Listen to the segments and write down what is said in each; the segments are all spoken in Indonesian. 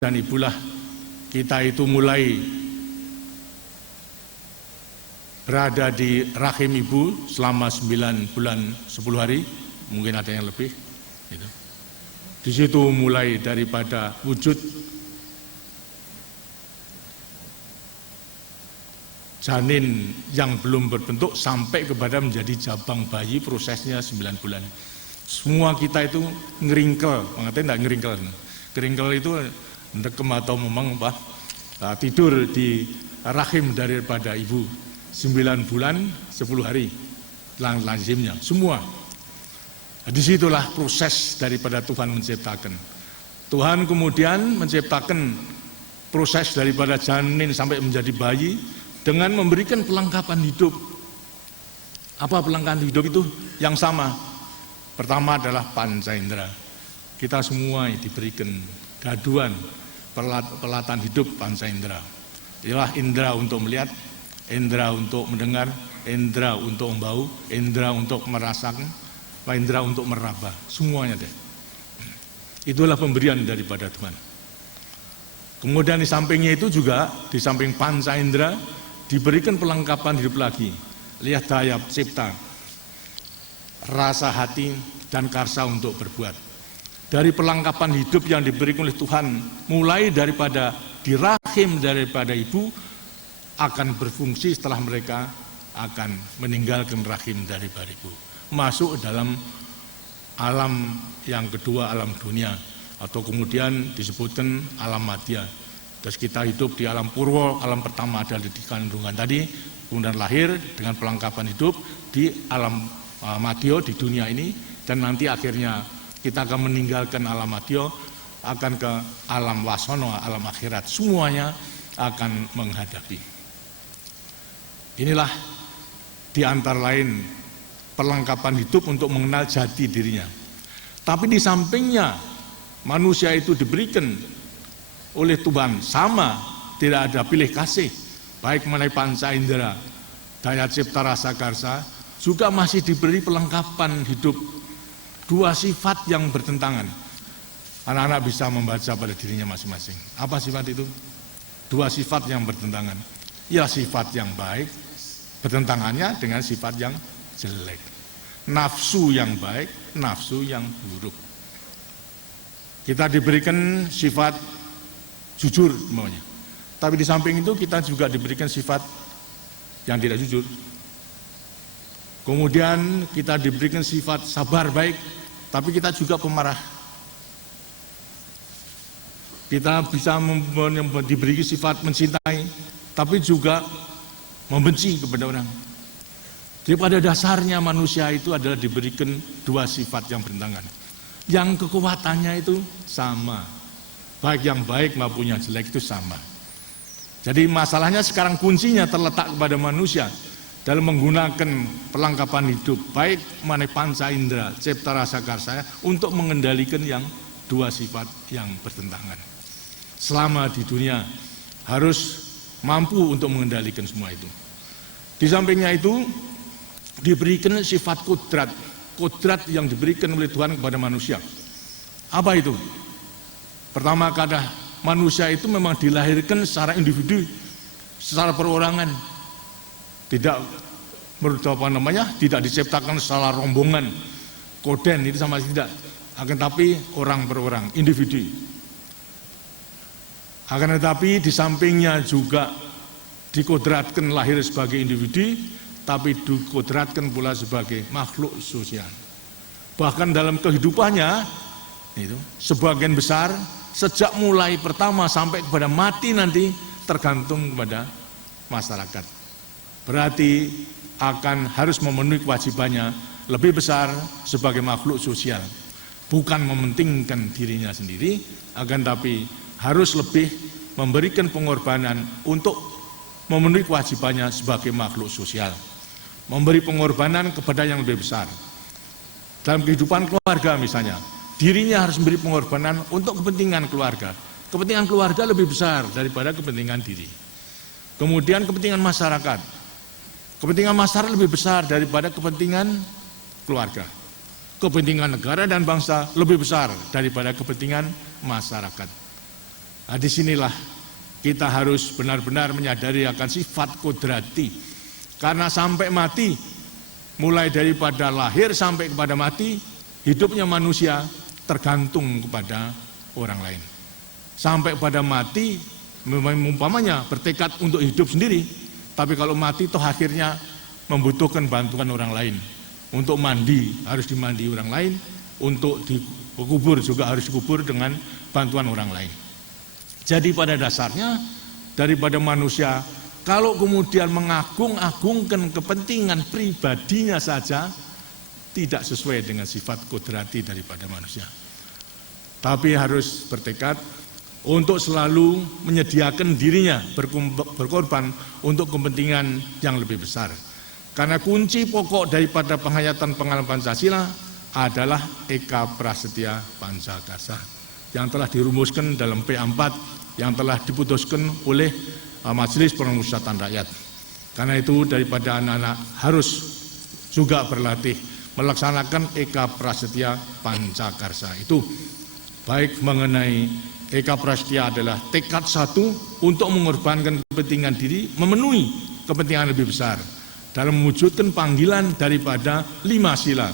dan ibulah kita itu mulai berada di rahim ibu selama 9 bulan 10 hari, mungkin ada yang lebih. Gitu. Di situ mulai daripada wujud janin yang belum berbentuk sampai kepada menjadi jabang bayi, prosesnya 9 bulan. Semua kita itu ngeringkel, mengerti enggak ngeringkel? Ngeringkel itu ndekem atau memang tidur di rahim daripada ibu 9 bulan 10 hari lazimnya semua. Disitulah proses daripada Tuhan menciptakan. Tuhan kemudian menciptakan proses daripada janin sampai menjadi bayi dengan memberikan pelengkapan hidup. Apa pelengkapan hidup itu? Yang sama. Pertama adalah panca indera. Kita semua diberikan gaduan peralatan hidup panca indera. Ialah indera untuk melihat, indera untuk mendengar, indera untuk membau, indera untuk merasakan, indera untuk meraba, semuanya deh. Itulah pemberian daripada Tuhan. Kemudian di sampingnya itu juga, di samping panca indera, diberikan pelengkapan hidup lagi. Lihat daya cipta, rasa hati, dan karsa untuk berbuat. Dari pelengkapan hidup yang diberikan oleh Tuhan, mulai daripada di rahim daripada ibu, akan berfungsi setelah mereka akan meninggalkan rahim daripada ibu. Masuk dalam alam yang kedua, alam dunia, atau kemudian disebutkan alam madya. Terus kita hidup di alam purwa, alam pertama adalah di kandungan tadi, kemudian lahir dengan pelengkapan hidup di alam madya, di dunia ini, dan nanti akhirnya kita akan meninggalkan alam madya, akan ke alam wasana, alam akhirat. Semuanya akan menghadapi. Inilah di antara lain perlengkapan hidup untuk mengenal jati dirinya. Tapi di sampingnya manusia itu diberikan oleh Tuhan sama, tidak ada pilih kasih, baik mengenai panca indera, daya cipta, rasa karsa, juga masih diberi pelengkapan hidup. Dua sifat yang bertentangan. Anak-anak bisa membaca pada dirinya masing-masing. Apa sifat itu? Dua sifat yang bertentangan. Ya, sifat yang baik bertentangannya dengan sifat yang jelek. Nafsu yang baik, nafsu yang buruk. Kita diberikan sifat jujur semuanya. Tapi di samping itu kita juga diberikan sifat yang tidak jujur. Kemudian kita diberikan sifat sabar baik, tapi kita juga pemarah. Kita bisa diberi sifat mencintai, tapi juga membenci kepada orang. Jadi pada dasarnya manusia itu adalah diberikan dua sifat yang bertentangan. Yang kekuatannya itu sama, baik yang baik maupun yang jelek itu sama. Jadi masalahnya sekarang kuncinya terletak kepada manusia dalam menggunakan perlengkapan hidup, baik mengenai panca indera, cipta, rasa, karsa, untuk mengendalikan yang dua sifat yang bertentangan. Selama di dunia harus mampu untuk mengendalikan semua itu. Di sampingnya itu diberikan sifat kodrat yang diberikan oleh Tuhan kepada manusia. Apa itu? Pertama kali manusia itu memang dilahirkan secara individu, secara perorangan. Tidak tidak diciptakan secara rombongan, koden itu sama tidak. Akan tapi orang per orang, individu. Akan tetapi di sampingnya juga dikodratkan lahir sebagai individu, tapi dikodratkan pula sebagai makhluk sosial. Bahkan dalam kehidupannya itu sebagian besar sejak mulai pertama sampai kepada mati nanti tergantung kepada masyarakat. Berarti akan harus memenuhi kewajibannya lebih besar sebagai makhluk sosial. Bukan mementingkan dirinya sendiri, akan tapi harus lebih memberikan pengorbanan untuk memenuhi kewajibannya sebagai makhluk sosial. Memberi pengorbanan kepada yang lebih besar. Dalam kehidupan keluarga misalnya, dirinya harus memberi pengorbanan untuk kepentingan keluarga. Kepentingan keluarga lebih besar daripada kepentingan diri. Kemudian kepentingan masyarakat. Kepentingan masyarakat lebih besar daripada kepentingan keluarga. Kepentingan negara dan bangsa lebih besar daripada kepentingan masyarakat. Nah, disinilah kita harus benar-benar menyadari akan sifat kodrati. Karena sampai mati, mulai daripada lahir sampai kepada mati, hidupnya manusia tergantung kepada orang lain. Sampai pada mati, umpamanya bertekad untuk hidup sendiri, tapi kalau mati toh akhirnya membutuhkan bantuan orang lain. Untuk mandi harus dimandi orang lain, untuk dikubur juga harus dikubur dengan bantuan orang lain. Jadi pada dasarnya daripada manusia kalau kemudian mengagung-agungkan kepentingan pribadinya saja tidak sesuai dengan sifat kodrati daripada manusia. Tapi harus bertekad untuk selalu menyediakan dirinya berkorban untuk kepentingan yang lebih besar. Karena kunci pokok daripada penghayatan pengalaman Pancasila adalah Eka Prasetya Pancakarsa yang telah dirumuskan dalam P4 yang telah diputuskan oleh Majelis Permusyawaratan Rakyat. Karena itu daripada anak-anak harus juga berlatih melaksanakan Eka Prasetya Pancakarsa itu. Baik mengenai Eka Prasetya adalah tekad satu untuk mengorbankan kepentingan diri, memenuhi kepentingan lebih besar dalam mewujudkan panggilan daripada 5 sila.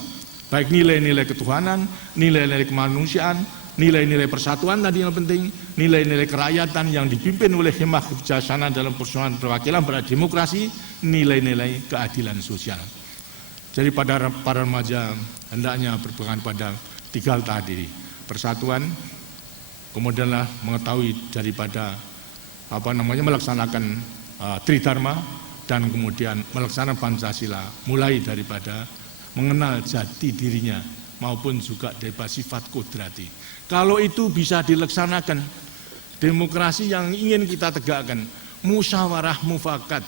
Baik nilai-nilai ketuhanan, nilai-nilai kemanusiaan, nilai-nilai persatuan tadi yang penting, nilai-nilai kerakyatan yang dipimpin oleh hikmah kebijaksanaan dalam persoalan perwakilan pada demokrasi, nilai-nilai keadilan sosial. Jadi pada para remaja hendaknya berpegang pada 3 hal tadi, persatuan, kemudianlah mengetahui daripada melaksanakan Tridharma, dan kemudian melaksanakan Pancasila, mulai daripada mengenal jati dirinya maupun juga daripada sifat kodrati. Kalau itu bisa dilaksanakan, demokrasi yang ingin kita tegakkan, musyawarah mufakat,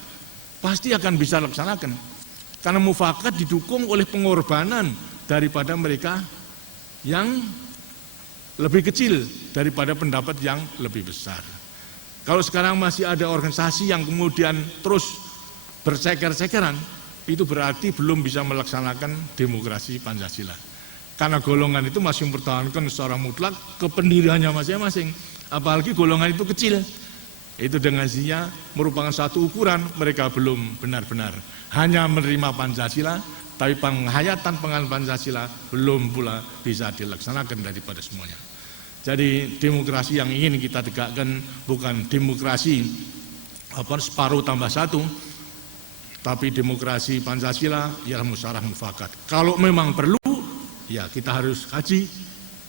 pasti akan bisa laksanakan. Karena mufakat didukung oleh pengorbanan daripada mereka yang lebih kecil daripada pendapat yang lebih besar. Kalau sekarang masih ada organisasi yang kemudian terus berceker-cekeran, itu berarti belum bisa melaksanakan demokrasi Pancasila. Karena golongan itu masih mempertahankan secara mutlak kependiriannya masing-masing. Apalagi golongan itu kecil. Itu dengan sihnya merupakan satu ukuran mereka belum benar-benar hanya menerima Pancasila, tapi penghayatan pengalaman Pancasila belum pula bisa dilaksanakan daripada semuanya. Jadi demokrasi yang ingin kita tegakkan bukan demokrasi separuh tambah satu, tapi demokrasi Pancasila ialah musyawarah mufakat. Kalau memang perlu, ya kita harus kaji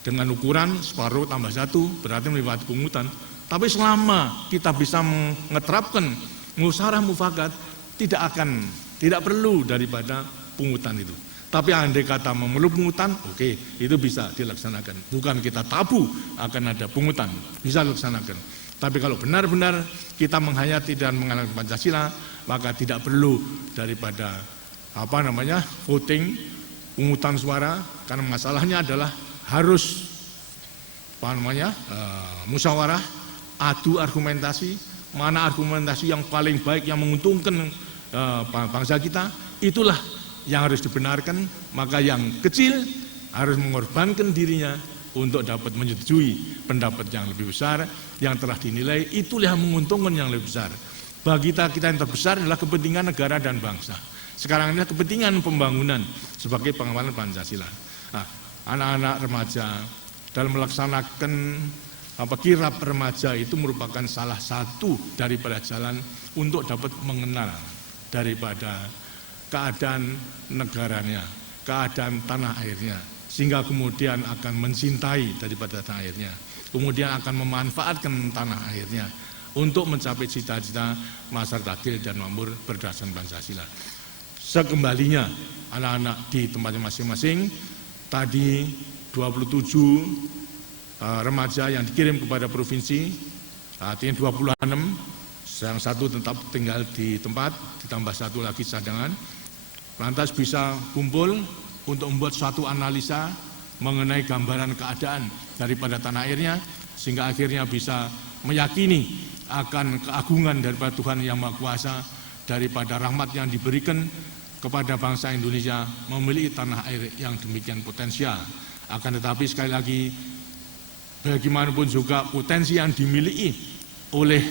dengan ukuran separuh tambah satu, berarti melibatkan pungutan. Tapi selama kita bisa mengeterapkan musyawarah mufakat, tidak perlu daripada pungutan itu. Tapi andai kata memerlukan pungutan, oke, itu bisa dilaksanakan. Bukan kita tabu akan ada pungutan, bisa dilaksanakan. Tapi kalau benar-benar kita menghayati dan mengalami Pancasila, maka tidak perlu daripada voting, pungutan suara, karena masalahnya adalah harus musyawarah, adu argumentasi, mana argumentasi yang paling baik yang menguntungkan bangsa kita, itulah yang harus dibenarkan. Maka yang kecil harus mengorbankan dirinya untuk dapat menyetujui pendapat yang lebih besar yang telah dinilai, itulah yang menguntungkan yang lebih besar. Bagi kita yang terbesar adalah kepentingan negara dan bangsa. Sekarang ini kepentingan pembangunan sebagai pengawalan Pancasila. Nah, anak-anak remaja dalam melaksanakan kirab remaja itu merupakan salah satu daripada jalan untuk dapat mengenal daripada keadaan negaranya, keadaan tanah airnya, sehingga kemudian akan mencintai daripada tanah airnya, kemudian akan memanfaatkan tanah airnya untuk mencapai cita-cita masyarakat adil dan makmur berdasarkan Pancasila. Sekembalinya anak-anak di tempatnya masing-masing, tadi 27 remaja yang dikirim kepada provinsi, artinya 26, yang satu tetap tinggal di tempat, ditambah satu lagi cadangan, lantas bisa kumpul untuk membuat suatu analisa mengenai gambaran keadaan daripada tanah airnya, sehingga akhirnya bisa meyakini akan keagungan daripada Tuhan Yang Maha Kuasa, daripada rahmat yang diberikan kepada bangsa Indonesia memiliki tanah air yang demikian potensial. Akan tetapi sekali lagi bagaimanapun juga potensi yang dimiliki oleh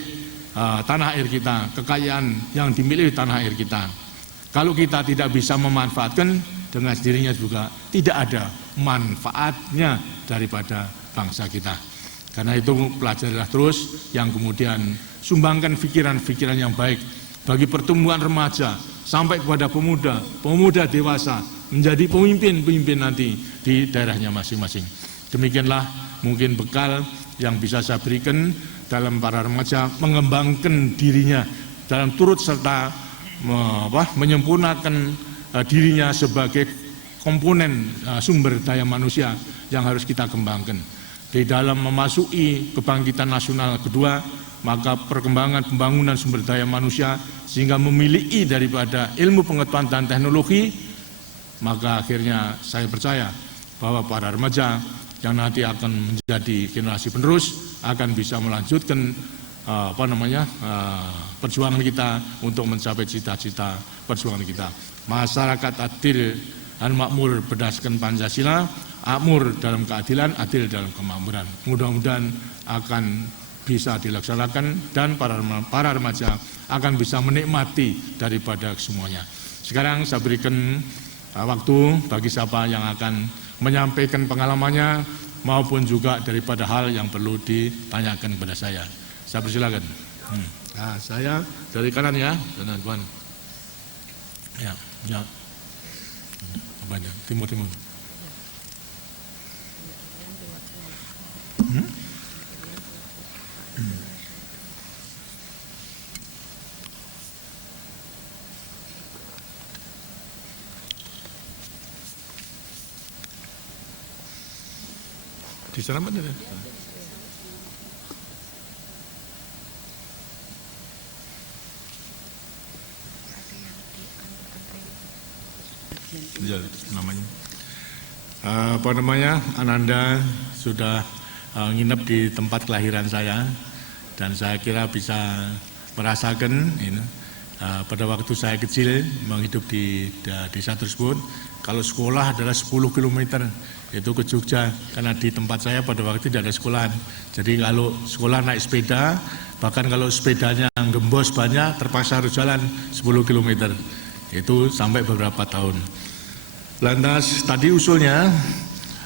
tanah air kita, kekayaan yang dimiliki tanah air kita. Kalau kita tidak bisa memanfaatkan, dengan sendirinya juga tidak ada manfaatnya daripada bangsa kita. Karena itu pelajarilah terus, yang kemudian sumbangkan pikiran-pikiran yang baik bagi pertumbuhan remaja sampai kepada pemuda, pemuda dewasa, menjadi pemimpin-pemimpin nanti di daerahnya masing-masing. Demikianlah mungkin bekal yang bisa saya berikan dalam para remaja mengembangkan dirinya dalam turut serta menyempurnakan dirinya sebagai komponen sumber daya manusia yang harus kita kembangkan. Di dalam memasuki kebangkitan nasional kedua, maka perkembangan pembangunan sumber daya manusia sehingga memiliki daripada ilmu pengetahuan dan teknologi, maka akhirnya saya percaya bahwa para remaja yang nanti akan menjadi generasi penerus akan bisa melanjutkan perjuangan kita untuk mencapai cita-cita perjuangan kita. Masyarakat adil dan makmur berdasarkan Pancasila, makmur dalam keadilan, adil dalam kemakmuran. Mudah-mudahan akan bisa dilaksanakan dan para remaja akan bisa menikmati daripada semuanya. Sekarang saya berikan waktu bagi siapa yang akan menyampaikan pengalamannya maupun juga daripada hal yang perlu ditanyakan kepada saya. Saya persilakan. Nah, saya dari kanan ya, Tuan. Ya. Banyak timur. Di sana mana? Ya, namanya Ananda sudah nginep di tempat kelahiran saya, dan saya kira bisa merasakan pada waktu saya kecil menghidup di desa tersebut. Kalau sekolah adalah 10 km itu ke Jogja, karena di tempat saya pada waktu tidak ada sekolahan. Jadi kalau sekolah naik sepeda, bahkan kalau sepedanya gembos banyak terpaksa harus jalan 10 km. Itu sampai beberapa tahun. Lantas tadi usulnya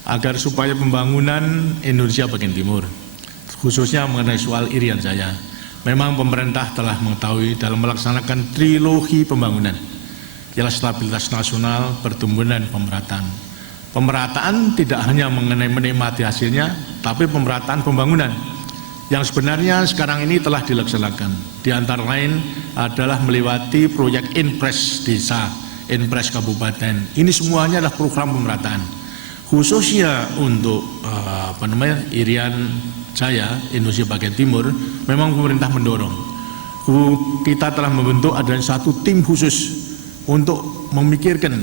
agar supaya pembangunan Indonesia bagian timur, khususnya mengenai soal Irian Jaya. Memang pemerintah telah mengetahui dalam melaksanakan trilogi pembangunan, ialah stabilitas nasional, pertumbuhan dan pemerataan. Pemerataan tidak hanya mengenai menikmati hasilnya, tapi pemerataan pembangunan yang sebenarnya sekarang ini telah dilaksanakan. Di antara lain adalah melewati proyek Inpres desa, Inpres kabupaten. Ini semuanya adalah program pemerataan. Khususnya untuk Irian Jaya, Indonesia bagian timur, memang pemerintah mendorong. Kita telah membentuk ada satu tim khusus untuk memikirkan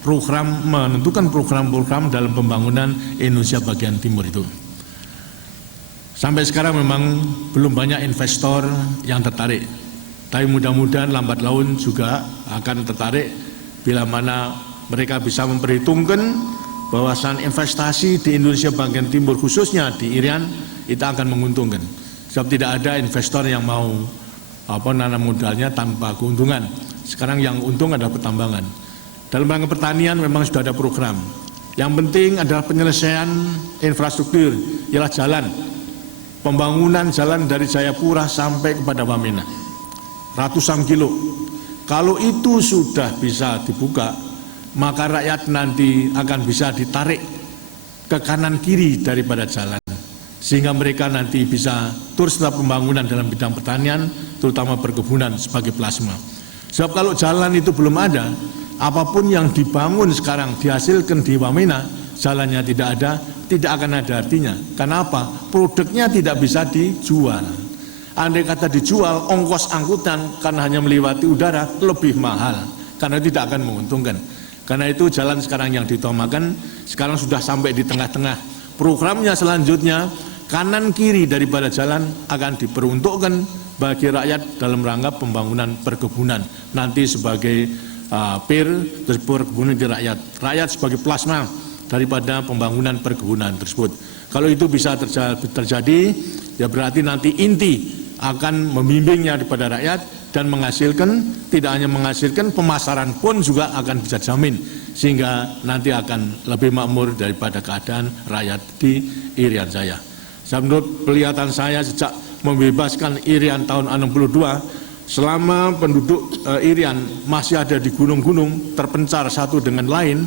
program, menentukan program-program dalam pembangunan Indonesia bagian timur itu. Sampai sekarang memang belum banyak investor yang tertarik, tapi mudah-mudahan lambat laun juga akan tertarik bila mana mereka bisa memperhitungkan bahwasan investasi di Indonesia bagian timur, khususnya di Irian, itu akan menguntungkan. Sebab tidak ada investor yang mau nanam modalnya tanpa keuntungan. Sekarang yang untung adalah pertambangan. Dalam rangka pertanian memang sudah ada program. Yang penting adalah penyelesaian infrastruktur, ialah jalan. Pembangunan jalan dari Jayapura sampai kepada Wamena, ratusan kilo. Kalau itu sudah bisa dibuka, maka rakyat nanti akan bisa ditarik ke kanan kiri daripada jalan, sehingga mereka nanti bisa turut serta pembangunan dalam bidang pertanian, terutama perkebunan sebagai plasma. Sebab kalau jalan itu belum ada, apapun yang dibangun sekarang dihasilkan di Wamena, jalannya tidak ada, tidak akan ada artinya. Kenapa? Produknya tidak bisa dijual. Andai kata dijual, ongkos angkutan karena hanya melewati udara lebih mahal, karena tidak akan menguntungkan. Karena itu jalan sekarang yang diutamakan, sekarang sudah sampai di tengah-tengah. Programnya selanjutnya, kanan kiri daripada jalan akan diperuntukkan bagi rakyat dalam rangka pembangunan perkebunan. Nanti sebagai perkebunan di rakyat. Rakyat sebagai plasma daripada pembangunan perkebunan tersebut. Kalau itu bisa terjadi, ya berarti nanti inti akan membimbingnya kepada rakyat dan menghasilkan, tidak hanya menghasilkan, pemasaran pun juga akan bisa jamin, sehingga nanti akan lebih makmur daripada keadaan rakyat di Irian Jaya. Menurut penglihatan saya sejak membebaskan Irian tahun 62, selama penduduk Irian masih ada di gunung-gunung terpencar satu dengan lain,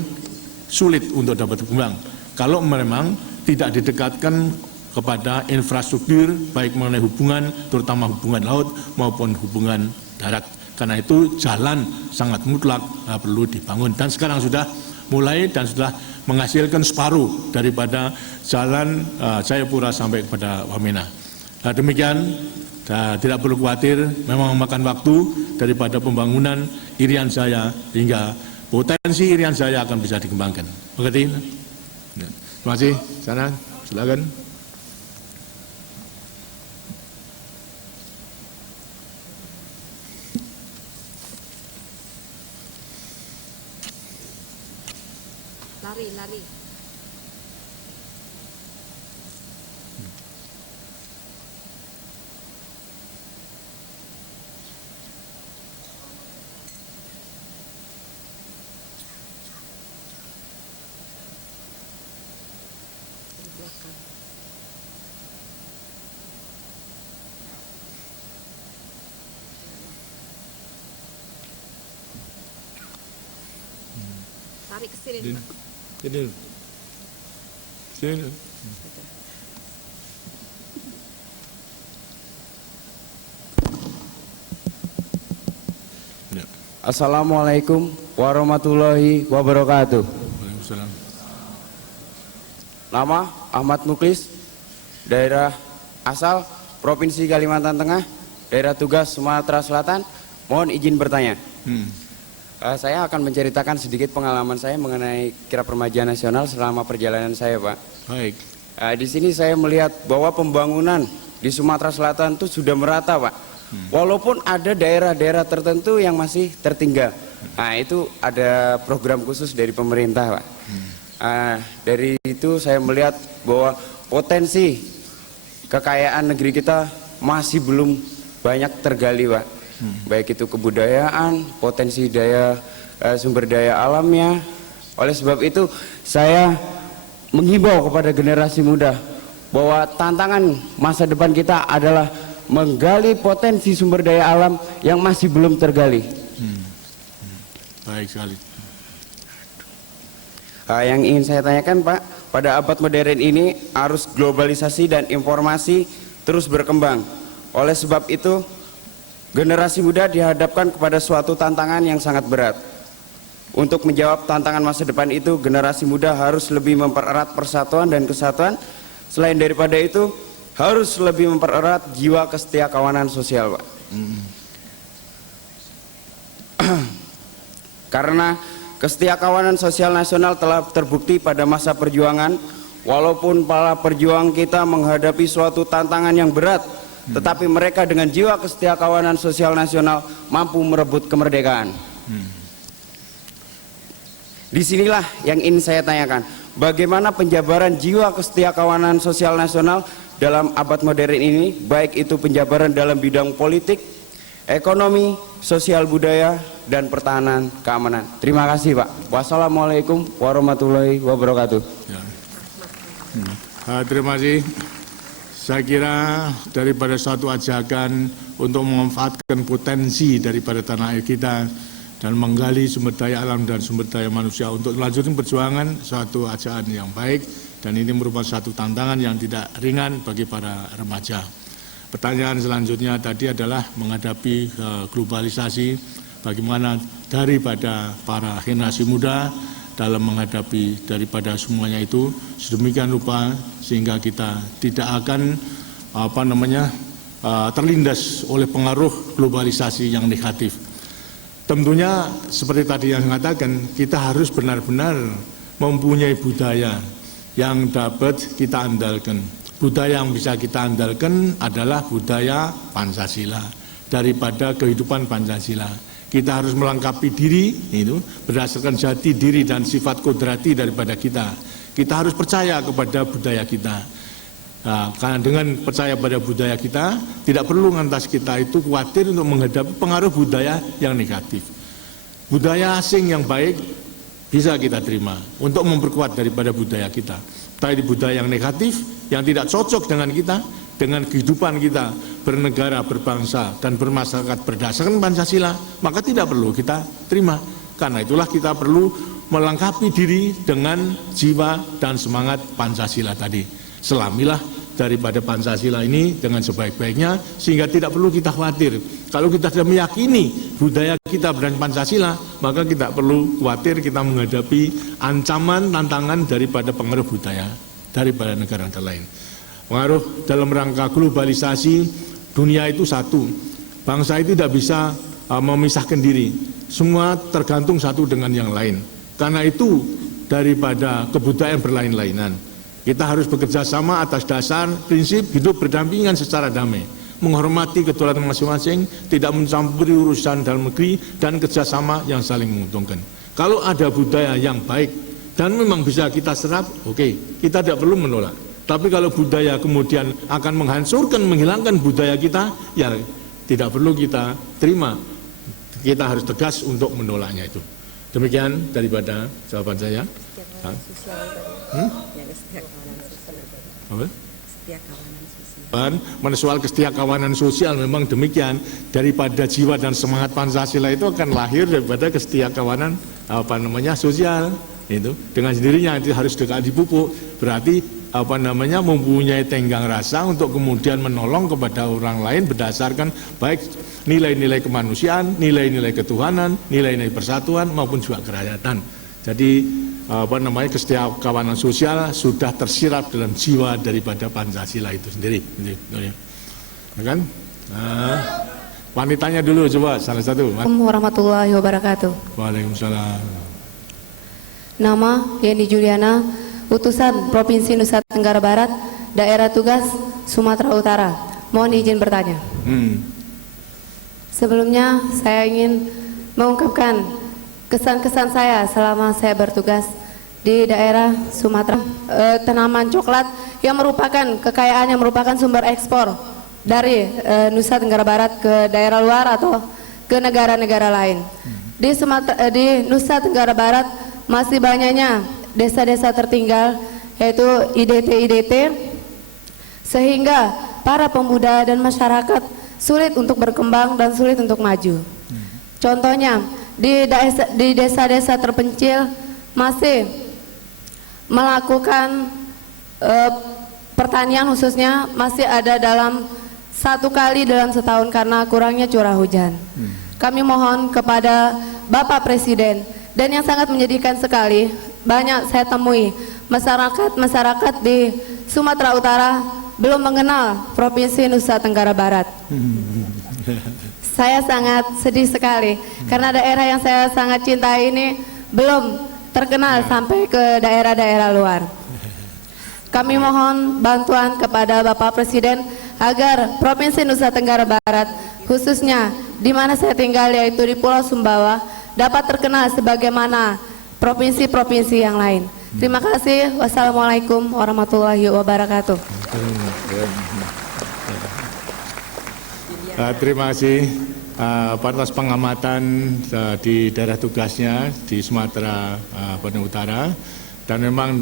sulit untuk dapat berkembang. Kalau memang tidak didekatkan kepada infrastruktur, baik mengenai hubungan, terutama hubungan laut maupun hubungan darat. Karena itu jalan sangat mutlak perlu dibangun. Dan sekarang sudah mulai dan sudah menghasilkan separuh daripada jalan Jayapura sampai kepada Wamena. Nah, demikian, tidak perlu khawatir, memang memakan waktu daripada pembangunan Irian Jaya hingga potensi Irian Jaya akan bisa dikembangkan. Mengerti? Terima kasih. Sana, silakan. Lari. Tarik ke sini. Sini. Assalamualaikum warahmatullahi wabarakatuh. Waalaikumsalam. Nama Ahmad Muklis, daerah asal Provinsi Kalimantan Tengah, daerah tugas Sumatera Selatan. Mohon izin bertanya. Saya akan menceritakan sedikit pengalaman saya mengenai kirap remaja nasional selama perjalanan saya, Pak. Baik. Di sini saya melihat bahwa pembangunan di Sumatera Selatan itu sudah merata, Pak. Walaupun ada daerah-daerah tertentu yang masih tertinggal. Nah, itu ada program khusus dari pemerintah, Pak. Dari itu saya melihat bahwa potensi kekayaan negeri kita masih belum banyak tergali, Pak. Baik itu kebudayaan, potensi daya sumber daya alamnya. Oleh sebab itu saya menghimbau kepada generasi muda bahwa tantangan masa depan kita adalah menggali potensi sumber daya alam yang masih belum tergali. Baik sekali. Yang ingin saya tanyakan, Pak, pada abad modern ini arus globalisasi dan informasi terus berkembang. Oleh sebab itu generasi muda dihadapkan kepada suatu tantangan yang sangat berat. Untuk menjawab tantangan masa depan itu, generasi muda harus lebih mempererat persatuan dan kesatuan. Selain daripada itu, harus lebih mempererat jiwa kesetiakawanan sosial, Pak. Karena kesetiakawanan sosial nasional telah terbukti pada masa perjuangan, walaupun para perjuang kita menghadapi suatu tantangan yang berat, tetapi mereka dengan jiwa kesetiakawanan sosial nasional mampu merebut kemerdekaan. Disinilah yang ingin saya tanyakan, bagaimana penjabaran jiwa kesetiakawanan sosial nasional dalam abad modern ini, baik itu penjabaran dalam bidang politik, ekonomi, sosial budaya, dan pertahanan keamanan. Terima kasih, Pak. Wassalamualaikum warahmatullahi wabarakatuh. Terima kasih. Saya kira daripada suatu ajakan untuk memanfaatkan potensi daripada tanah air kita dan menggali sumber daya alam dan sumber daya manusia untuk melanjutkan perjuangan, suatu ajakan yang baik, dan ini merupakan satu tantangan yang tidak ringan bagi para remaja. Pertanyaan selanjutnya tadi adalah menghadapi globalisasi, bagaimana daripada para generasi muda dalam menghadapi daripada semuanya itu sedemikian rupa sehingga kita tidak akan terlindas oleh pengaruh globalisasi yang negatif. Tentunya seperti tadi yang saya katakan, kita harus benar-benar mempunyai budaya yang dapat kita andalkan. Budaya yang bisa kita andalkan adalah budaya Pancasila, daripada kehidupan Pancasila. Kita harus melengkapi diri itu berdasarkan jati diri dan sifat kodrati daripada kita. Kita harus percaya kepada budaya kita. Nah, karena dengan percaya pada budaya kita, tidak perlu lantas kita itu khawatir untuk menghadapi pengaruh budaya yang negatif. Budaya asing yang baik bisa kita terima untuk memperkuat daripada budaya kita. Tapi budaya yang negatif, yang tidak cocok dengan kita, dengan kehidupan kita bernegara, berbangsa, dan bermasyarakat berdasarkan Pancasila, maka tidak perlu kita terima. Karena itulah kita perlu melengkapi diri dengan jiwa dan semangat Pancasila tadi. Selamilah daripada Pancasila ini dengan sebaik-baiknya, sehingga tidak perlu kita khawatir. Kalau kita sudah meyakini budaya kita berdasarkan Pancasila, maka kita perlu khawatir kita menghadapi ancaman, tantangan daripada pengaruh budaya daripada negara lain. Pengaruh dalam rangka globalisasi, dunia itu satu. Bangsa itu tidak bisa memisahkan diri. Semua tergantung satu dengan yang lain. Karena itu daripada kebudayaan berlain-lainan, kita harus bekerja sama atas dasar prinsip hidup berdampingan secara damai, menghormati kedaulatan masing-masing, tidak mencampuri urusan dalam negeri, dan kerjasama yang saling menguntungkan. Kalau ada budaya yang baik dan memang bisa kita serap, oke, kita tidak perlu menolak. Tapi kalau budaya kemudian akan menghancurkan, menghilangkan budaya kita, ya tidak perlu kita terima. Kita harus tegas untuk menolaknya itu. Demikian daripada jawaban saya. Soal kesetiakawanan sosial memang demikian, daripada jiwa dan semangat Pancasila itu akan lahir daripada kesetiakawanan sosial itu. Dengan sendirinya itu harus dipupuk, berarti mempunyai tenggang rasa untuk kemudian menolong kepada orang lain berdasarkan baik nilai-nilai kemanusiaan, nilai-nilai ketuhanan, nilai-nilai persatuan maupun juga kerakyatan. Jadi kesetiakawanan sosial sudah tersirat dalam jiwa daripada Pancasila itu sendiri. Kan? Wanitanya dulu coba salah satu. Assalamualaikum warahmatullahi wabarakatuh. Waalaikumsalam. Nama Yeni Juliana, utusan Provinsi Nusa Tenggara Barat, daerah tugas Sumatera Utara. Mohon izin bertanya. Sebelumnya saya ingin mengungkapkan kesan-kesan saya selama saya bertugas di daerah Sumatera. Tanaman coklat yang merupakan kekayaan yang merupakan sumber ekspor dari Nusa Tenggara Barat ke daerah luar atau ke negara-negara lain. Di Nusa Tenggara Barat masih banyaknya desa-desa tertinggal, yaitu IDT, sehingga para pemuda dan masyarakat sulit untuk berkembang dan sulit untuk maju. Contohnya di desa-desa terpencil masih melakukan pertanian, khususnya masih ada dalam satu kali dalam setahun karena kurangnya curah hujan. Kami mohon kepada Bapak Presiden, dan yang sangat menyedihkan sekali, banyak saya temui masyarakat di Sumatera Utara belum mengenal Provinsi Nusa Tenggara Barat. Saya sangat sedih sekali karena daerah yang saya sangat cintai ini belum terkenal sampai ke daerah-daerah luar. Kami mohon bantuan kepada Bapak Presiden agar Provinsi Nusa Tenggara Barat, khususnya di mana saya tinggal yaitu di Pulau Sumbawa, dapat terkenal sebagaimana provinsi-provinsi yang lain. Terima kasih. Wassalamualaikum warahmatullahi wabarakatuh. Terima kasih atas pengamatan di daerah tugasnya di Sumatera Utara. Dan memang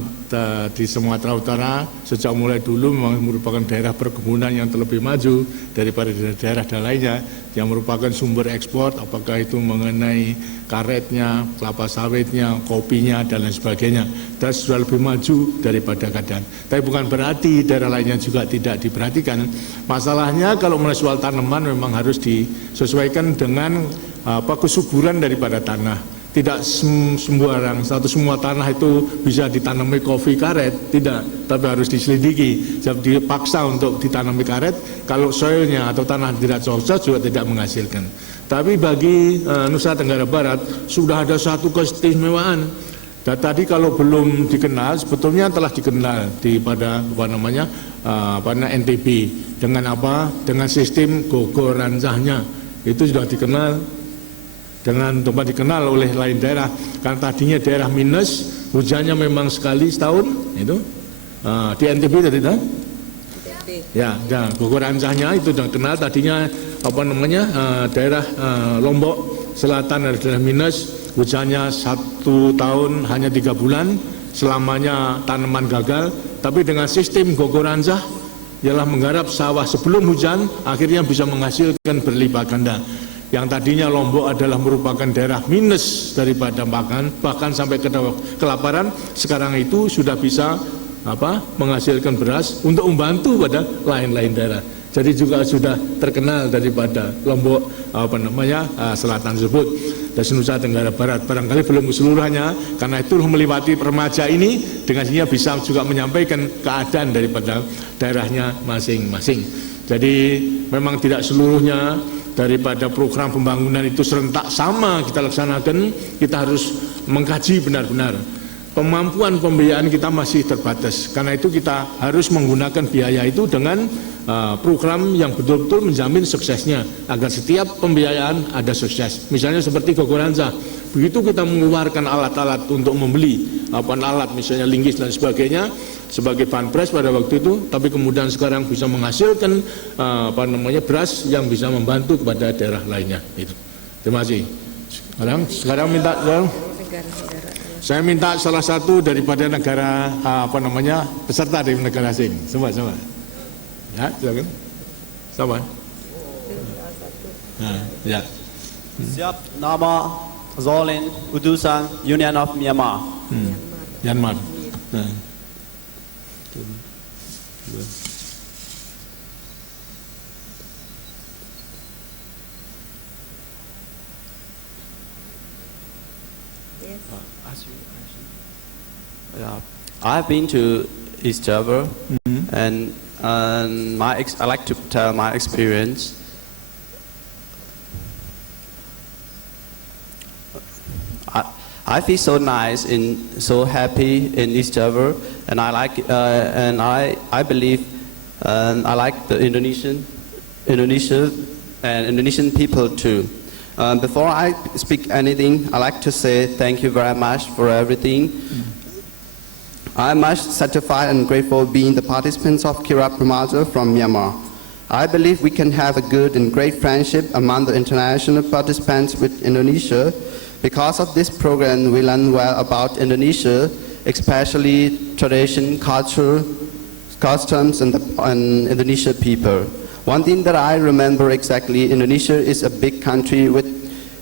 di Sumatera Utara sejak mulai dulu memang merupakan daerah perkebunan yang terlebih maju daripada daerah lainnya, yang merupakan sumber ekspor, apakah itu mengenai karetnya, kelapa sawitnya, kopinya, dan lain sebagainya. Dan sudah lebih maju daripada keadaan. Tapi bukan berarti daerah lainnya juga tidak diperhatikan. Masalahnya kalau mulai soal tanaman memang harus disesuaikan dengan kesuburan daripada tanah. Tidak semua tanah itu bisa ditanami kopi karet, tidak, tapi harus diselidiki. Jadi dipaksa untuk ditanami karet, kalau soilnya atau tanah tidak cocok juga tidak menghasilkan. Tapi bagi Nusa Tenggara Barat sudah ada satu keistimewaan. Dan tadi kalau belum dikenal, sebetulnya telah dikenal pada NTB dengan apa? Dengan sistem gogor rancahnya itu sudah dikenal dengan tempat dikenal oleh lain daerah karena tadinya daerah minus, hujannya memang sekali setahun itu di NTB tadi kan? Ya, dan Gogorancahnya itu sudah kenal tadinya daerah Lombok Selatan adalah minus, hujannya 1 tahun hanya 3 bulan, selamanya tanaman gagal. Tapi dengan sistem Gogorancah ialah menggarap sawah sebelum hujan, akhirnya bisa menghasilkan berlipat ganda. Yang tadinya Lombok adalah merupakan daerah minus daripada makan, bahkan sampai kelaparan, sekarang itu sudah bisa menghasilkan beras untuk membantu pada lain-lain daerah. Jadi juga sudah terkenal daripada Lombok Selatan tersebut dan Nusa Tenggara Barat. Barangkali belum keseluruhannya, karena itu melewati remaja ini dengan sini bisa juga menyampaikan keadaan daripada daerahnya masing-masing. Jadi memang tidak seluruhnya daripada program pembangunan itu serentak sama kita laksanakan, kita harus mengkaji benar-benar. Kemampuan pembiayaan kita masih terbatas, karena itu kita harus menggunakan biaya itu dengan program yang betul-betul menjamin suksesnya, agar setiap pembiayaan ada sukses. Misalnya seperti Gogorancah, begitu kita mengeluarkan alat-alat untuk membeli alat misalnya linggis dan sebagainya sebagai bahan beras pada waktu itu, tapi kemudian sekarang bisa menghasilkan beras yang bisa membantu kepada daerah lainnya. Itu. Terima kasih. Sekarang minta saya minta salah satu daripada negara peserta dari negara asing. Coba. Ya, silakan. Sama. Ya. Siap, nama Zolin Utusan Union of Myanmar. Myanmar. I've been to East Java, and I like to tell my experience. I feel so nice and so happy in East Java, and I like and I believe I like the Indonesia and Indonesian people too. Before I speak anything, I like to say thank you very much for everything. I'm much satisfied and grateful being the participants of Kirap Remaja from Myanmar. I believe we can have a good and great friendship among the international participants with Indonesia. Because of this program, we learn well about Indonesia, especially tradition, culture, customs, and Indonesian people. One thing that I remember exactly, Indonesia is a big country with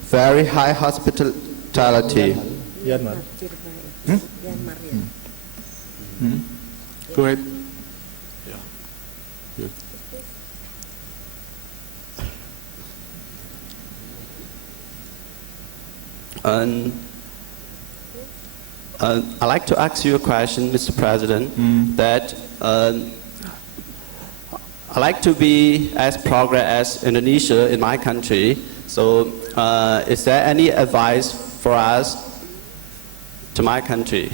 very high hospitality. Go ahead. I'd like to ask you a question, Mr. President, that I like to be as progress as Indonesia in my country. So, is there any advice for us to my country?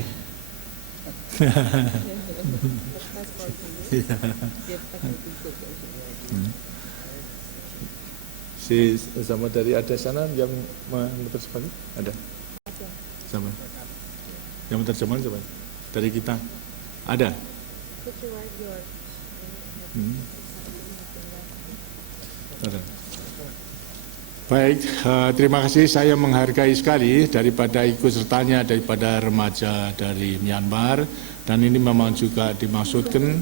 Si sama dari ada sana yang menerjemahkan ada sama yang menerjemahkan coba dari kita ada. Ada. Baik, terima kasih. Saya menghargai sekali daripada ikut sertanya daripada remaja dari Myanmar, dan ini memang juga dimaksudkan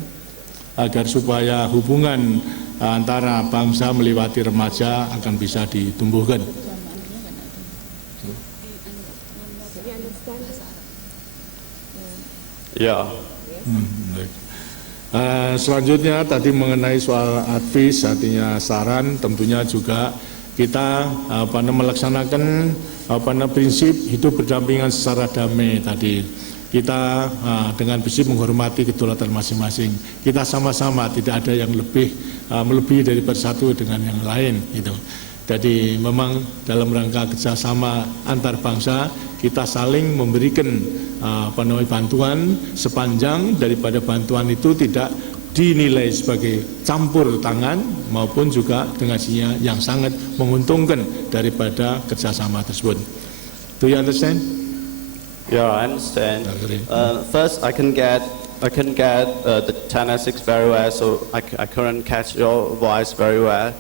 agar supaya hubungan antara bangsa melewati remaja akan bisa ditumbuhkan. Ya. Selanjutnya tadi mengenai soal advis, artinya saran, tentunya juga kita melaksanakan prinsip hidup berdampingan secara damai tadi. Kita dengan prinsip menghormati kedaulatan masing-masing. Kita sama-sama, tidak ada yang melebihi daripada satu dengan yang lain. Gitu. Jadi memang dalam rangka kerjasama antar bangsa kita saling memberikan bantuan sepanjang daripada bantuan itu tidak dinilai sebagai campur tangan, maupun juga dengan sinyal yang sangat menguntungkan daripada kerjasama tersebut. Do you understand? Yeah, I understand. Okay. First, I can get the channel 6 very well, so I couldn't catch your voice very well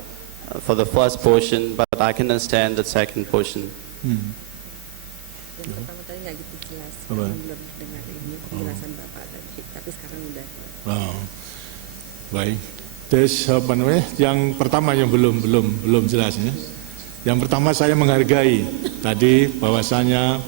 for the first portion, but I can understand the second portion. Yang pertama tadi nggak gitu jelas, Apa? belum dengar ini penjelasan Bapak tadi, tapi sekarang udah. Oh, baik. Terus apa namanya? Yang pertama yang belum jelas ya. Yang pertama saya menghargai tadi bahwasanya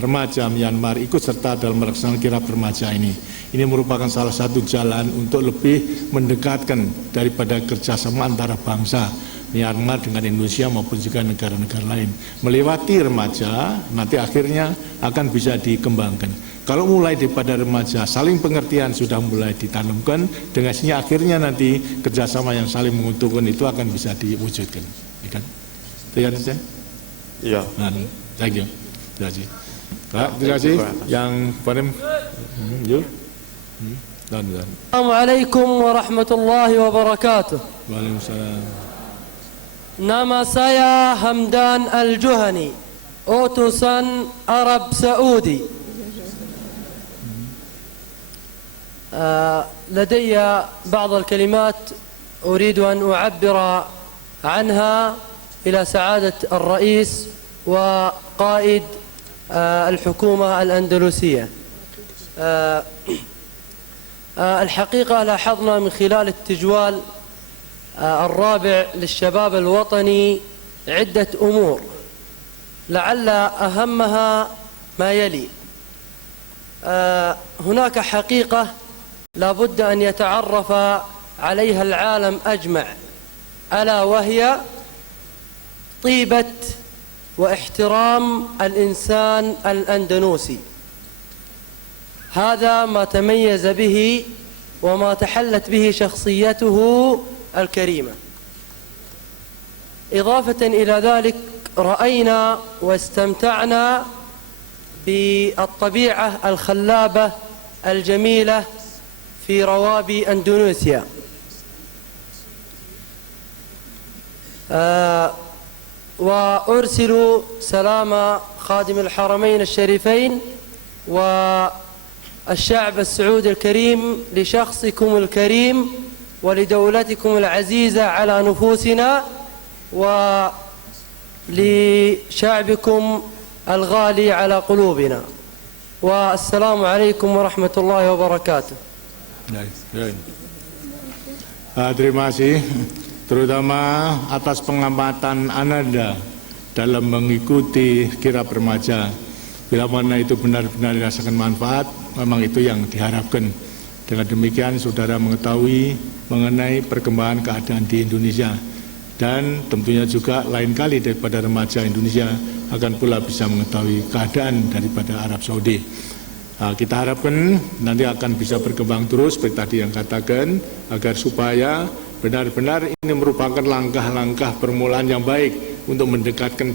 remaja Myanmar ikut serta dalam melaksanakan kirab remaja ini. Ini merupakan salah satu jalan untuk lebih mendekatkan daripada kerjasama antara bangsa Myanmar dengan Indonesia maupun juga negara-negara lain. Melewati remaja, nanti akhirnya akan bisa dikembangkan. Kalau mulai daripada remaja, saling pengertian sudah mulai ditanamkan, dengan sini akhirnya nanti kerjasama yang saling menguntungkan itu akan bisa diwujudkan. Ya kan? Terima kasih. Yeah. Thank you. Terima kasih. Pak, terima kasih. Yang paling, yuk. Dan. Assalamualaikum warahmatullahi wabarakatuh. Waalaikumsalam. Nama saya Hamdan Al-Juhani, utusan Arab Saudi. لدي بعض الكلمات أريد أن أعبر عنها إلى سعادة الرئيس وقائد الحكومة الأندلسية. الحقيقة لاحظنا من خلال التجوال الرابع للشباب الوطني عدة أمور، لعل أهمها ما يلي. هناك حقيقة لا بد أن يتعرف عليها العالم أجمع، ألا وهي طيبة واحترام الإنسان الأندونيسي. هذا ما تميز به وما تحلت به شخصيته الكريمة. إضافة إلى ذلك رأينا واستمتعنا بالطبيعة الخلابة الجميلة في روابي أندونيسيا. وأرسل سلام خادم الحرمين الشريفين والشعب السعودي الكريم لشخصكم الكريم ولدولتكم العزيزة على نفوسنا ولشعبكم الغالي على قلوبنا. والسلام عليكم ورحمة الله وبركاته. Terima kasih, terutama atas pengamatan Ananda dalam mengikuti kirab remaja. Bila mana itu benar-benar dirasakan manfaat, memang itu yang diharapkan. Dengan demikian saudara mengetahui mengenai perkembangan keadaan di Indonesia, dan tentunya juga lain kali daripada remaja Indonesia akan pula bisa mengetahui keadaan daripada Arab Saudi. Kita harapkan nanti akan bisa berkembang terus seperti tadi yang katakan, agar supaya benar-benar ini merupakan langkah-langkah permulaan yang baik untuk mendekatkan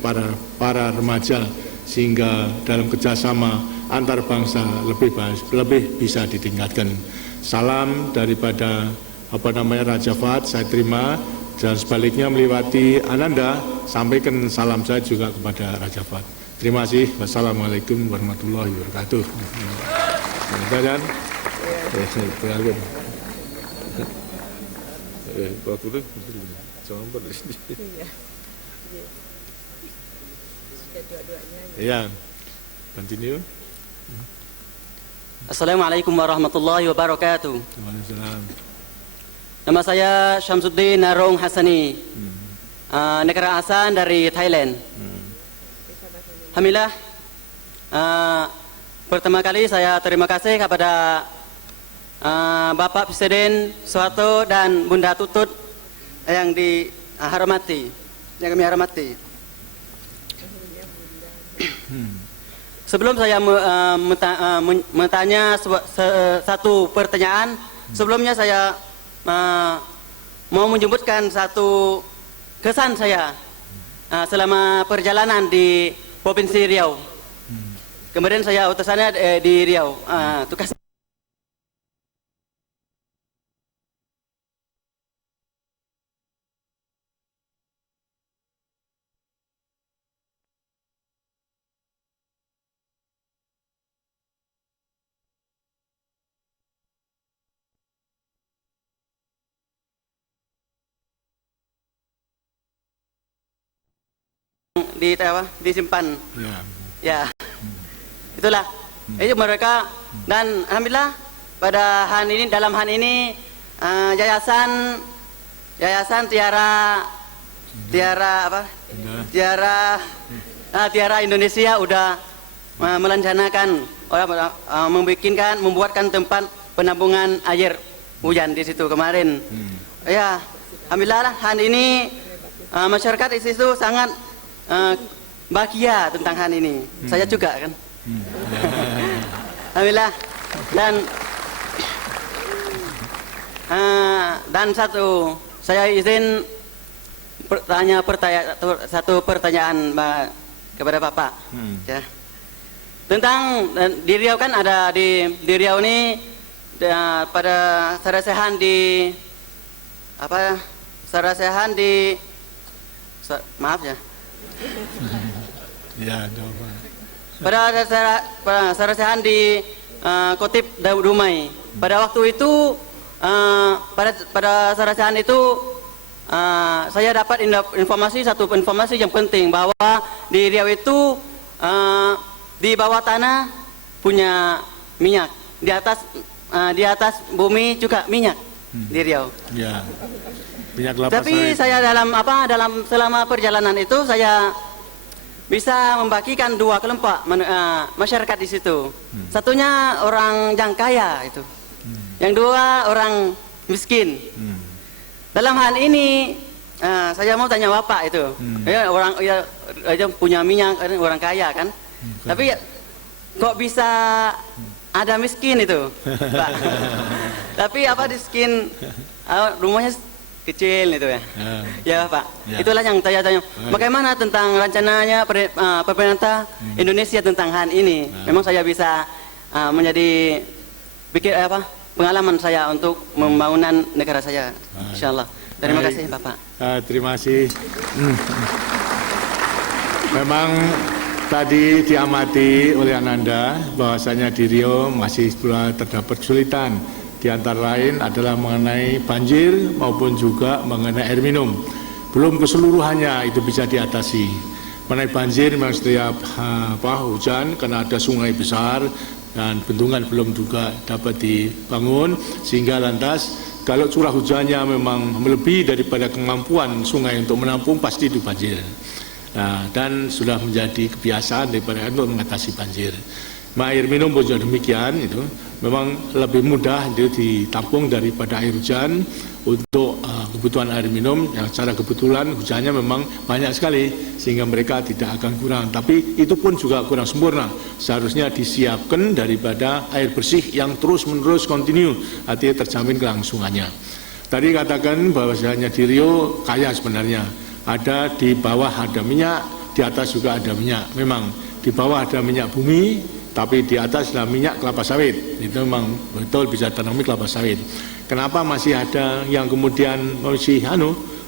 para remaja, sehingga dalam kerjasama antar bangsa lebih bisa ditingkatkan. Salam daripada Raja Fahd saya terima, dan sebaliknya melewati Ananda sampaikan salam saya juga kepada Raja Fahd. Terima kasih. Wassalamualaikum warahmatullahi wabarakatuh. Dan ya, continue. Assalamualaikum warahmatullahi wabarakatuh. Waalaikumsalam. Nama saya Syamsuddin Narong Hasani, negara asal dari Thailand. Alhamdulillah, pertama kali saya terima kasih kepada Bapak Presiden Soeharto dan Bunda Tutut yang kami hormati. Sebelum saya bertanya satu pertanyaan, sebelumnya saya mau menyebutkan satu kesan saya selama perjalanan di Provinsi Riau. Kemudian saya utusannya di Riau. Tugas disimpan. Ya. Ya, itulah. Itu mereka, dan alhamdulillah pada hari ini, dalam hari ini yayasan Tiara Indonesia udah merencanakan, membuatkan tempat penampungan air hujan di situ kemarin. Ya, alhamdulillah hari ini masyarakat di situ sangat bahagia tentang hari ini. Saya juga kan. Alhamdulillah. Dan satu, saya izin satu pertanyaan kepada Bapak. Ya. Tentang di Riau kan ada di Riau ini pada sarasehan di maaf ya. Ya, ada apa? Pada sarasehan di Kotip Dumai. Pada waktu itu pada sarasehan itu saya dapat satu informasi yang penting bahwa di Riau itu di bawah tanah punya minyak, di atas bumi juga minyak di Riau. Ya. Minyak kelapa Tapi sawit. saya selama perjalanan itu saya bisa membagikan dua kelompok masyarakat di situ. Satunya orang yang kaya itu, yang dua orang miskin. Dalam hal ini saya mau tanya Bapak itu, orang punya minyak, orang kaya kan, tapi kok bisa ada miskin itu, Pak? Tapi miskin, rumahnya kecil itu ya. Ya Pak, itulah yang saya tanya. Bagaimana tentang rencananya pemerintah Indonesia tentang hal ini? Memang saya bisa menjadi pengalaman saya untuk pembangunan negara saya, insyaallah. Terima kasih Bapak. Terima kasih. Memang tadi diamati oleh Ananda bahwasanya di Riau masih terdapat kesulitan. Di antara lain adalah mengenai banjir maupun juga mengenai air minum. Belum keseluruhannya itu bisa diatasi. Mengenai banjir memang setiap hujan karena ada sungai besar dan bendungan belum juga dapat dibangun, sehingga lantas kalau curah hujannya memang melebihi daripada kemampuan sungai untuk menampung, pasti itu banjir. Nah, dan sudah menjadi kebiasaan daripada untuk mengatasi banjir. Air minum pun juga demikian, itu memang lebih mudah itu ditampung daripada air hujan untuk kebutuhan air minum yang secara kebetulan hujannya memang banyak sekali sehingga mereka tidak akan kurang. Tapi itu pun juga kurang sempurna. Seharusnya disiapkan daripada air bersih yang terus-menerus kontinu, artinya terjamin kelangsungannya. Tadi katakan bahwasanya di Riau kaya sebenarnya. Ada di bawah ada minyak, di atas juga ada minyak. Memang di bawah ada minyak bumi, tapi di atas adalah minyak kelapa sawit. Itu memang betul bisa tanami kelapa sawit. Kenapa masih ada yang kemudian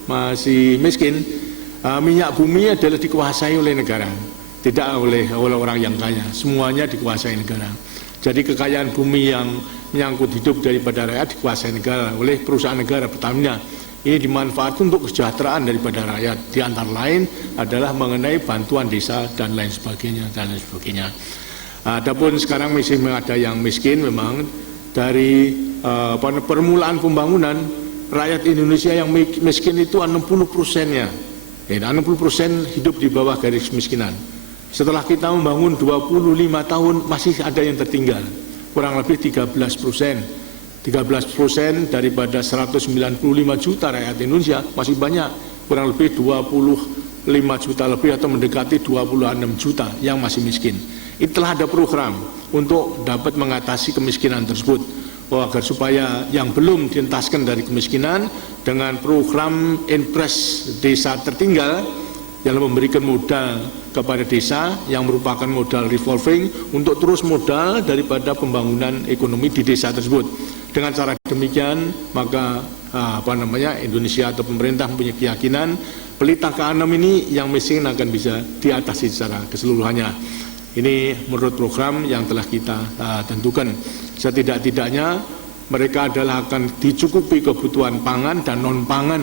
masih miskin? Minyak bumi adalah dikuasai oleh negara, tidak oleh orang yang kaya. Semuanya dikuasai negara. Jadi kekayaan bumi yang menyangkut hidup daripada rakyat dikuasai negara oleh perusahaan negara Pertamina. Ini dimanfaatkan untuk kesejahteraan daripada rakyat. Di antara lain adalah mengenai bantuan desa dan lain sebagainya Adapun sekarang masih ada yang miskin. Memang dari permulaan pembangunan rakyat Indonesia yang miskin itu 60%-nya. 60% hidup di bawah garis kemiskinan. Setelah kita membangun 25 tahun masih ada yang tertinggal, kurang lebih 13%. 13% daripada 195 juta rakyat Indonesia masih banyak, kurang lebih 25 juta lebih atau mendekati 26 juta yang masih miskin. Itulah ada program untuk dapat mengatasi kemiskinan tersebut, agar supaya yang belum dientaskan dari kemiskinan dengan program Impres Desa Tertinggal yang memberikan modal kepada desa yang merupakan modal revolving untuk terus modal daripada pembangunan ekonomi di desa tersebut. Dengan cara demikian maka Indonesia atau pemerintah mempunyai keyakinan pelita ke-6 ini yang miskin akan bisa diatasi secara keseluruhannya. Ini menurut program yang telah kita tentukan. Setidak-tidaknya mereka adalah akan dicukupi kebutuhan pangan dan non-pangan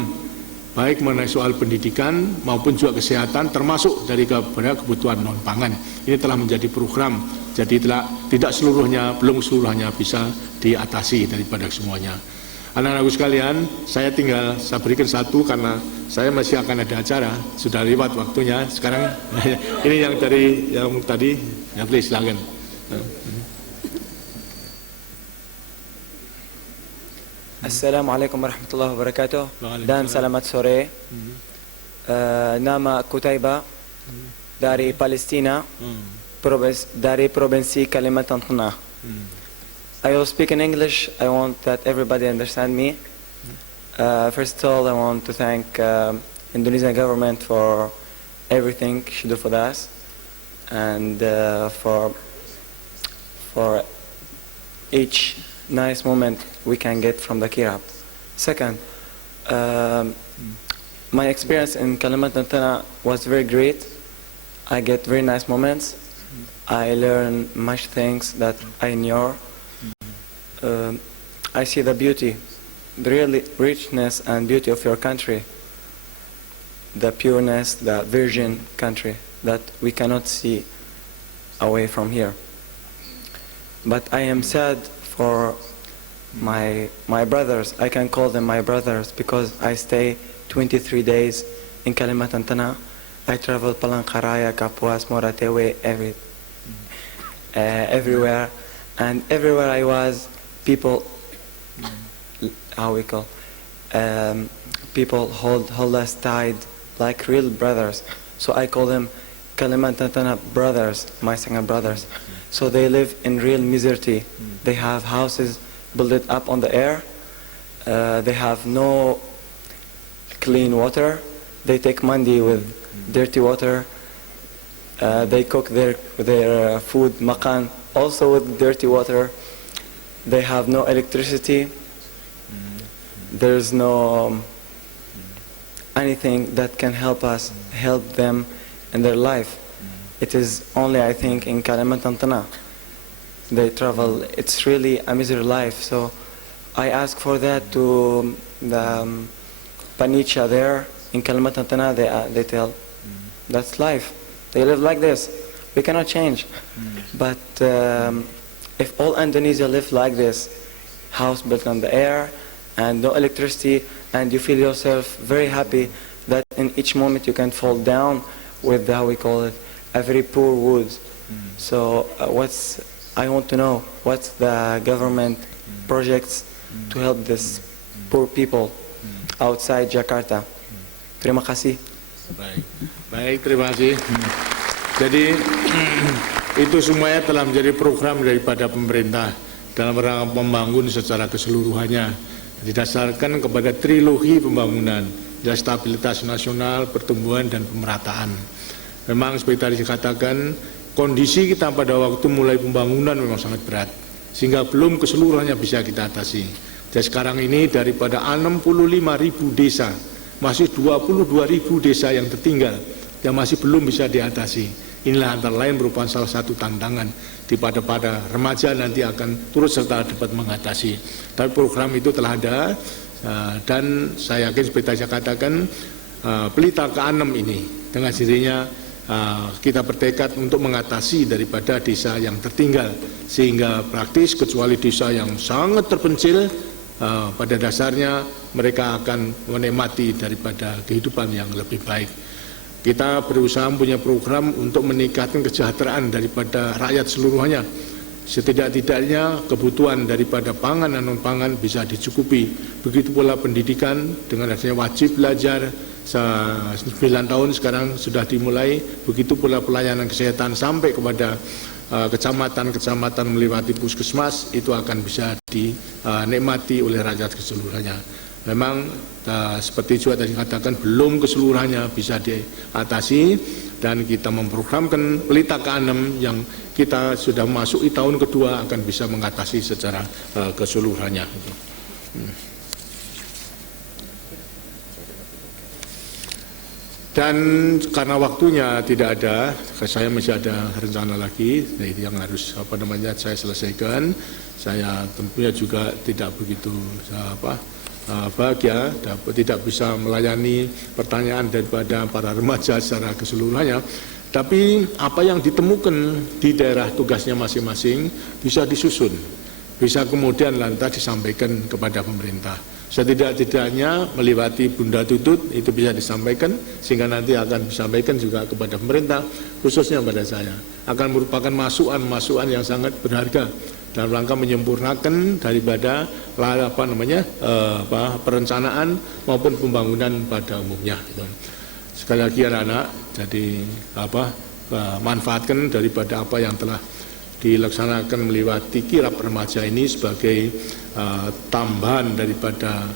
baik mengenai soal pendidikan maupun juga kesehatan, termasuk dari kebutuhan non pangan. Ini telah menjadi program, jadi tidak seluruhnya, belum seluruhnya bisa diatasi daripada semuanya. Anak-anakku sekalian, saya berikan satu karena saya masih akan ada acara, sudah lewat waktunya. Sekarang ini yang dari yang tadi, ya please silakan. Assalamualaikum warahmatullahi wabarakatuh. Dan selamat sore. Nama Kutaiba dari Palestina, dari provinsi Kalimantan Tengah. I will speak in English. I want that everybody understand me. First of all, I want to thank Indonesian government for everything she do for us, and for each nice moment we can get from the kirab. Second, my experience in Kalimantan Tengah was very great. I get very nice moments. I learn much things that I knew. I see the beauty, the real richness and beauty of your country, the pureness, the virgin country that we cannot see away from here. But I am sad for my brothers. I can call them my brothers because I stay 23 days in Kalimantan Tengah. I travel Palangkaraya, Kapuas, Moratewe, everywhere, and everywhere I was, people, people hold us tight like real brothers. So I call them Kalimantan Tengah brothers, my second brothers. So they live in real misery. They have houses built up on the air. They have no clean water. They take mandi with dirty water. They cook their food, makan, also with dirty water. They have no electricity. There's no anything that can help them in their life. It is only, I think, in Kalimantan Tengah. They travel. It's really a miserable life. So I ask for that to the Panicha there in Kalimantan Tengah. They tell that's life. They live like this. We cannot change. But if all Indonesia live like this, house built on the air and no electricity, and you feel yourself very happy that in each moment you can fall down with how we call it, a very poor wood. So I want to know what's the government projects to help this poor people outside Jakarta. Terima kasih. Baik, terima kasih. Jadi itu semuanya telah menjadi program daripada pemerintah dalam rangka membangun secara keseluruhannya, didasarkan kepada trilogi pembangunan, stabilitas nasional, pertumbuhan dan pemerataan. Memang seperti tadi dikatakan, kondisi kita pada waktu mulai pembangunan memang sangat berat, sehingga belum keseluruhannya bisa kita atasi. Dan sekarang ini daripada 65.000 desa, masih 22.000 desa yang tertinggal, yang masih belum bisa diatasi. Inilah antara lain merupakan salah satu tantangan di pada remaja nanti akan turut serta dapat mengatasi. Tapi program itu telah ada, dan saya yakin seperti saya katakan, pelita ke-6 ini dengan sendirinya kita bertekad untuk mengatasi daripada desa yang tertinggal, sehingga praktis kecuali desa yang sangat terpencil, pada dasarnya mereka akan menikmati daripada kehidupan yang lebih baik. Kita berusaha punya program untuk meningkatkan kesejahteraan daripada rakyat seluruhnya. Setidak-tidaknya kebutuhan daripada pangan dan non-pangan bisa dicukupi. Begitu pula pendidikan dengan adanya wajib belajar 9 tahun sekarang sudah dimulai. Begitu pula pelayanan kesehatan sampai kepada kecamatan-kecamatan melewati puskesmas, itu akan bisa dinikmati oleh rakyat keseluruhannya. Memang seperti juga tadi katakan, belum keseluruhannya bisa diatasi, dan kita memprogramkan pelita ke-6 yang kita sudah masuki tahun kedua akan bisa mengatasi secara keseluruhannya. Dan karena waktunya tidak ada, saya masih ada rencana lagi yang harus saya selesaikan. Saya tentunya juga tidak begitu bahagia, tidak bisa melayani pertanyaan daripada para remaja secara keseluruhannya. Tapi apa yang ditemukan di daerah tugasnya masing-masing bisa disusun, bisa kemudian lantas disampaikan kepada pemerintah. Setidak-tidaknya melewati Bunda Tutut itu bisa disampaikan, sehingga nanti akan disampaikan juga kepada pemerintah, khususnya pada saya. Akan merupakan masukan-masukan yang sangat berharga dalam rangka menyempurnakan daripada perencanaan maupun pembangunan pada umumnya. Sekali lagi anak-anak, jadi manfaatkan daripada apa yang telah dilaksanakan melewati kirap remaja ini sebagai tambahan daripada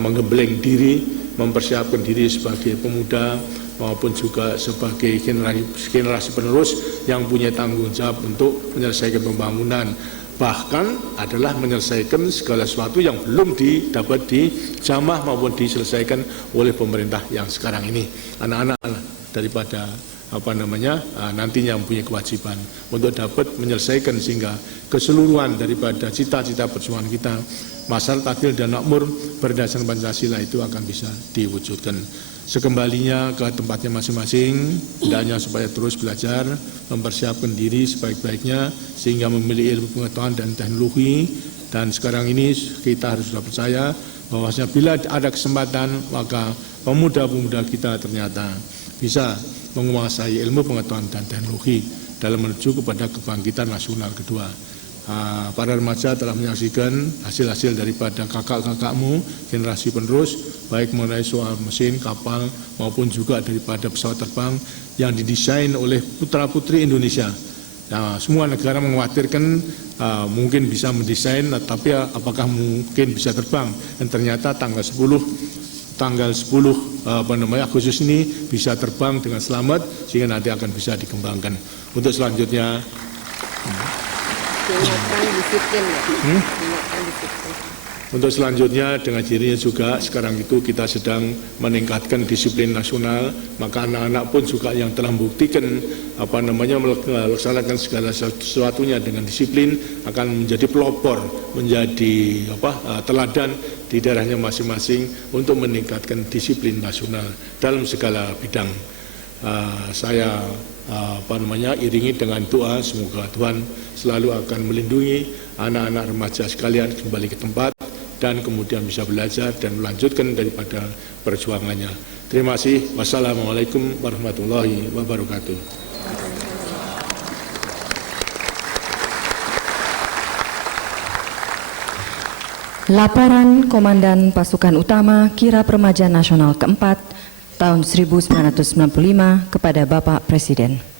menggembleng diri, mempersiapkan diri sebagai pemuda maupun juga sebagai generasi penerus yang punya tanggung jawab untuk menyelesaikan pembangunan, bahkan adalah menyelesaikan segala sesuatu yang belum dapat dijamah maupun diselesaikan oleh pemerintah yang sekarang ini. Anak-anak daripada nantinya mempunyai kewajiban untuk dapat menyelesaikan sehingga keseluruhan daripada cita-cita perjuangan kita, masyarakat adil dan makmur berdasarkan Pancasila itu akan bisa diwujudkan. Sekembalinya ke tempatnya masing-masing, hendaknya supaya terus belajar, mempersiapkan diri sebaik-baiknya sehingga memiliki ilmu pengetahuan dan teknologi. Dan sekarang ini kita harus sudah percaya bahwasanya bila ada kesempatan, maka pemuda-pemuda kita ternyata bisa menguasai ilmu pengetahuan dan teknologi dalam menuju kepada kebangkitan nasional kedua. Para remaja telah menyaksikan hasil-hasil daripada kakak-kakakmu, generasi penerus, baik mengenai soal mesin, kapal, maupun juga daripada pesawat terbang yang didesain oleh putra-putri Indonesia. Nah, semua negara mengkhawatirkan mungkin bisa mendesain, tapi apakah mungkin bisa terbang? Dan ternyata tanggal 10 Agustus ini bisa terbang dengan selamat sehingga nanti akan bisa dikembangkan. Untuk selanjutnya Untuk selanjutnya dengan dirinya juga sekarang itu kita sedang meningkatkan disiplin nasional, maka anak-anak pun juga yang telah membuktikan melaksanakan segala sesuatunya dengan disiplin akan menjadi pelopor, menjadi teladan di daerahnya masing-masing untuk meningkatkan disiplin nasional dalam segala bidang. Saya iringi dengan doa semoga Tuhan selalu akan melindungi anak-anak remaja sekalian kembali ke tempat dan kemudian bisa belajar dan melanjutkan daripada perjuangannya. Terima kasih. Wassalamualaikum warahmatullahi wabarakatuh. Laporan Komandan Pasukan Utama Kirap Remaja Nasional keempat tahun 1995 kepada Bapak Presiden.